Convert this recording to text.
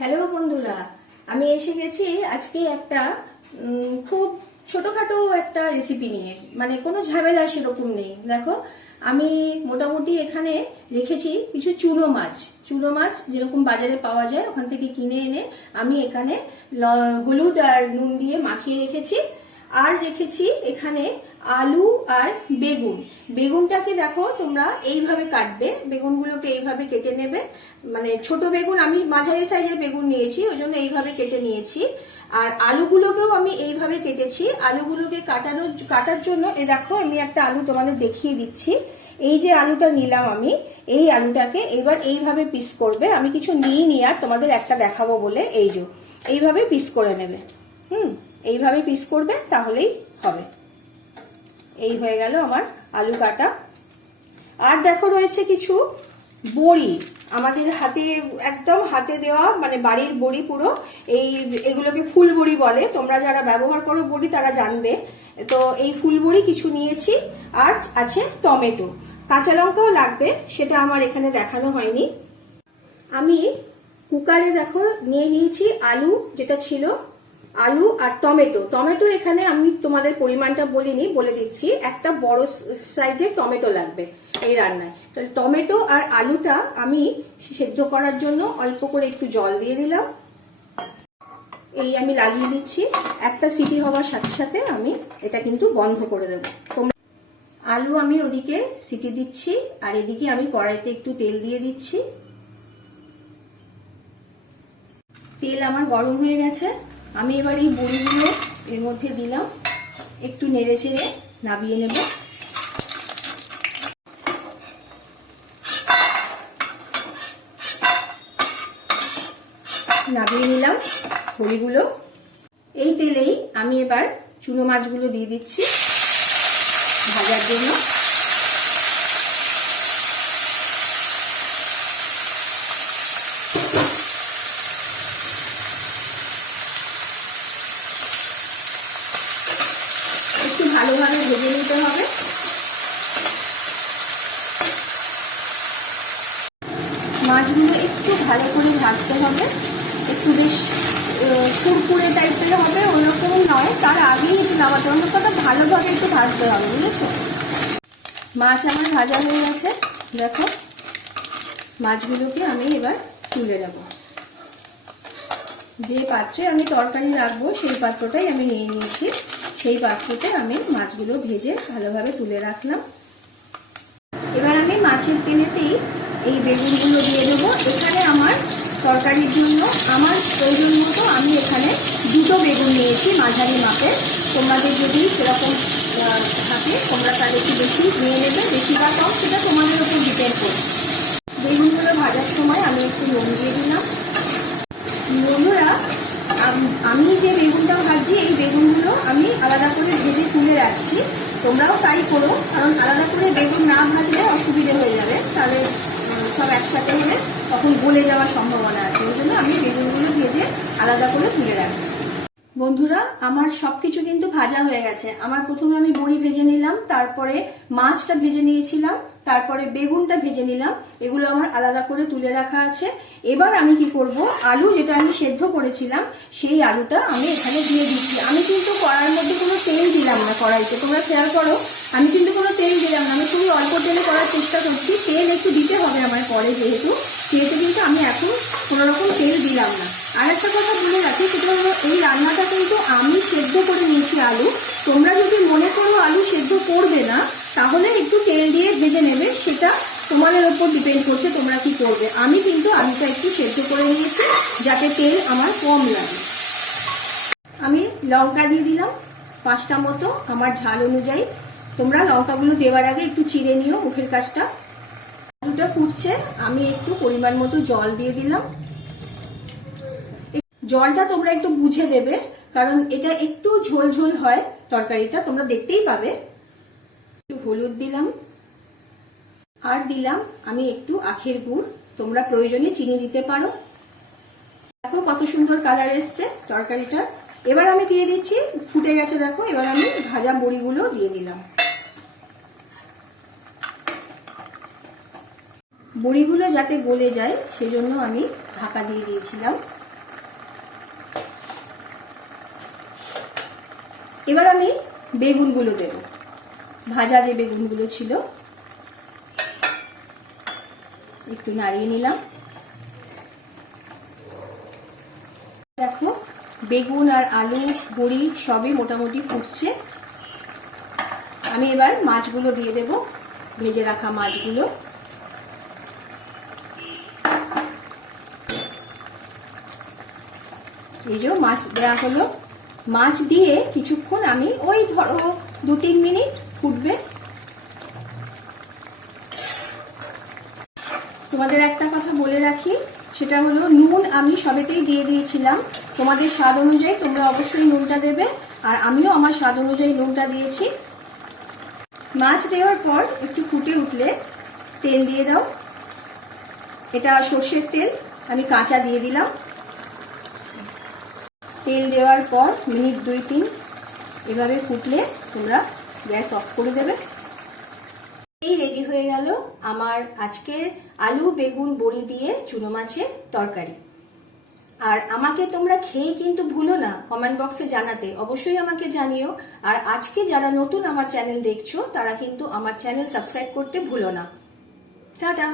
Hello বন্ধুরা, আমি এসে গেছি আজকে একটা খুব ছোটখাটো একটা রেসিপি নিয়ে। মানে কোনো ঝামেলা সেরকম নেই। দেখো, আমি মোটামুটি এখানে রেখেছি কিছু চুনো মাছ যেরকম বাজারে পাওয়া যায় ওখান থেকে কিনে এনে আমি এখানে হলুদ আর নুন দিয়ে মাখিয়ে রেখেছি। আর রেখেছি এখানে আলু আর বেগুনটাকে দেখো তোমরা এইভাবে কাটবে, বেগুনগুলোকে এইভাবে কেটে নেবে। মানে ছোট বেগুন, আমি মাঝারি সাইজের বেগুন নিয়েছি ওই জন্য এইভাবে কেটে নিয়েছি। আর আলুগুলোকেও আমি এইভাবে কেটেছি। আলুগুলোকে কাটার জন্য এই দেখো, আমি একটা আলু তোমাদের দেখিয়ে দিচ্ছি। এই যে আলুটা নিলাম আমি, এই আলুটাকে এবার এইভাবে পিস করবে। আমি কিছু নিইনি আর তোমাদের একটা দেখাবো বলে, এইভাবে পিস করে নেবে। এইভাবে পিস করবে, তাহলেই হবে। এই হয়ে গেল আমার আলু কাটা। আর দেখো রয়েছে কিছু বড়ি, আমাদের একদম হাতে দেওয়া, মানে বাড়ির বড়ি পুরো। এগুলোকে ফুল বড়ি বলে, তোমরা যারা ব্যবহার করো বড়ি তারা জানবে। তো এই ফুল বড়ি কিছু নিয়েছি। আর আছে টমেটো, কাঁচা লঙ্কাও লাগবে, সেটা আমার এখানে দেখানো হয়নি। আমি কুকারে দেখো নিয়ে নিয়েছি আলু, যেটা ছিল আলু আর টমেটো এখানে আমি তোমাদের পরিমাণটা বলিনি, বলে দিচ্ছি। একটা বড় সাইজের টমেটো লাগবে এই রান্নায়। তাহলে টমেটো আর আলুটা আমি সেদ্ধ করার জন্য অল্প করে একটু জল দিয়ে দিলাম। আমি লাগিয়ে দিচ্ছি। একটা সিটি হওয়ার সাথে সাথে আমি এটা কিন্তু বন্ধ করে দেবো। আলু আমি ওদিকে সিটি দিচ্ছি, আর এদিকে আমি কড়াইতে একটু তেল দিয়ে দিচ্ছি। তেল আমার গরম হয়ে গেছে। আমি এবার এই বড়িগুলো এর মধ্যে দিলাম, একটু নেড়ে চেড়ে নাবিয়ে নেব। নাবিয়ে নিলাম বড়িগুলো। এই তেলেই আমি এবার চুনো মাছগুলো দিয়ে দিচ্ছি ভাজার জন্য। একটু ভালোভাবে ভেজে নিতে হবে। মাছগুলো একটু ভালো করে ভাজতে হবে, একটু বেশ কুরকুরে টাইপের হবে, ওরকম নয়, তার আগেই একটু নামাতে হবে। কথা ভালোভাবে একটু ভাজতে হবে, বুঝেছো? মাছ আমার ভাজা হয়ে গেছে। দেখো, মাছগুলোকে আমি এবার তুলে নেব। যে পাত্রে আমি তরকারি রাখবো সেই পাত্রটাই আমি নিয়ে নিয়েছি। সেই পাত্রতে আমি মাছগুলো ভেজে ভালোভাবে তুলে রাখলাম। এবার আমি মাছের তেলেতেই এই বেগুনগুলো দিয়ে দেবো। এখানে আমার তরকারির জন্য আমার প্রয়োজন মতো আমি এখানে 2টো বেগুন নিয়েছি মাঝারি মাপের। তোমাদের যদি সেরকম থাকে তোমরা তাহলে একটু বেশি নিয়ে নেবে, বেশি বা কম সেটা তোমাদের উপর ডিপেন্ড করবে। বেগুনগুলো ভাজার সময় আমি একটু নুন দিয়ে দিলাম। বন্ধুরা, আমি যে বেগুনটা ভাজি এই বেগুনগুলো আমি আলাদা করে ভেজে তুলে রাখছি। তোমরাও তাই করো, কারণ আলাদা করে বেগুন না ভাজলে অসুবিধে হয়ে যাবে, তাহলে সব একসাথে হলে তখন গলে যাওয়ার সম্ভাবনা আছে। ওই জন্য আমি বেগুনগুলো ভেজে আলাদা করে তুলে রাখছি। বন্ধুরা, আমার সবকিছু কিন্তু ভাজা হয়ে গেছে। আমার প্রথমে আমি বড়ি ভেজে নিলাম, তারপরে মাছটা ভেজে নিয়েছিলাম, তারপরে বেগুনটা ভেজে নিলাম। এগুলো আমার আলাদা করে তুলে রাখা আছে। এবার আমি কি করব, আলু যেটা আমি সেদ্ধ করেছিলাম সেই আলুটা আমি এখানে দিয়ে দিচ্ছি। আমি কিন্তু কড়াইয়ের মধ্যে কোনো তেল দিলাম না, কড়াইতে তোমরা খেয়াল করো, আমি কিন্তু কোনো তেল দিলাম না। আমি খুবই অল্প তেলে করার চেষ্টা করছি। তেল একটু দিতে হবে আমার পরে, যেহেতু কিন্তু আমি এখন কোনো রকম তেল দিলাম না। আর একটা কথা বলে রাখি, সেটা হলো এই রান্নাটা কিন্তু আমি সেদ্ধ করে নিয়েছি আলু। তোমরা যদি মনে করো আলু সেদ্ধ করবে না, তাহলে একটু তেল দিয়ে ভেজে নেবে, সেটা তোমাদের উপর ডিপেন্ড করছে তোমরা কি করবে। আমি কিন্তু আলুটা একটু সেদ্ধ করে নিয়েছি যাতে তেল আমার কম লাগে। আমি লঙ্কা দিয়ে দিলাম 5টা মতো আমার ঝাল অনুযায়ী। তোমরা লঙ্কাগুলো দেওয়ার আগে একটু চিড়ে নিও মুখের কাজটা। আলুটা ফুটছে, আমি একটু পরিমাণ মতো জল দিয়ে দিলাম। জলটা তোমরা একটু বুঝে দেবে, কারণ এটা একটু ঝোল ঝোল হয় তরকারিটা, তোমরা দেখতেই পাবে। একটু হলুদ দিলাম, আর দিলাম আমি একটু আখের গুড়। তোমরা প্রয়োজনে চিনি দিতে পারো। দেখো কত সুন্দর কালার এসছে তরকারিটা। এবার আমি দিয়ে দিচ্ছি, ফুটে গেছে দেখো। এবার আমি ভাজা বড়িগুলো দিয়ে দিলাম। বড়িগুলো যাতে গলে যায় সেজন্য আমি ঢাকা দিয়ে দিয়েছিলাম। এবার আমি বেগুনগুলো দেব, ভাজা যে বেগুনগুলো ছিল একটু নাড়িয়ে নিলাম। দেখো বেগুন আর আলু বড়ি সবই মোটামুটি ফুটছে। আমি এবার মাছগুলো দিয়ে দেব, ভেজে রাখা মাছগুলো। এই যে মাছ দেওয়া হলো, মাছ দিয়ে কিছুক্ষণ আমি ওই ধরো 2-3 মিনিট ফুটবে। তোমাদের একটা কথা বলে রাখি, সেটা হলো নুন আমি সবেতেই দিয়ে দিয়েছিলাম। তোমাদের স্বাদ অনুযায়ী তোমরা অবশ্যই নুনটা দেবে, আর আমিও আমার স্বাদ অনুযায়ী নুনটা দিয়েছি। মাছ দেওয়ার পর একটু ফুটে উঠলে তেল দিয়ে দাও। এটা সর্ষের তেল, আমি কাঁচা দিয়ে দিলাম। তেল দেওয়ার পর মিনিট 2-3 এভাবে ফুটলে তোমরা গ্যাস অফ করে দেবে। এই রেডি হয়ে গেল আমার আজকের আলু বেগুন বড়ি দিয়ে চুনো মাছের তরকারি। আর আমাকে তোমরা খেয়ে কিন্তু ভুলো না কমেন্ট বক্সে জানাতে, অবশ্যই আমাকে জানিও। আর আজকে যারা নতুন আমার চ্যানেল দেখছো তারা কিন্তু আমার চ্যানেল সাবস্ক্রাইব করতে ভুলো না। টাটা।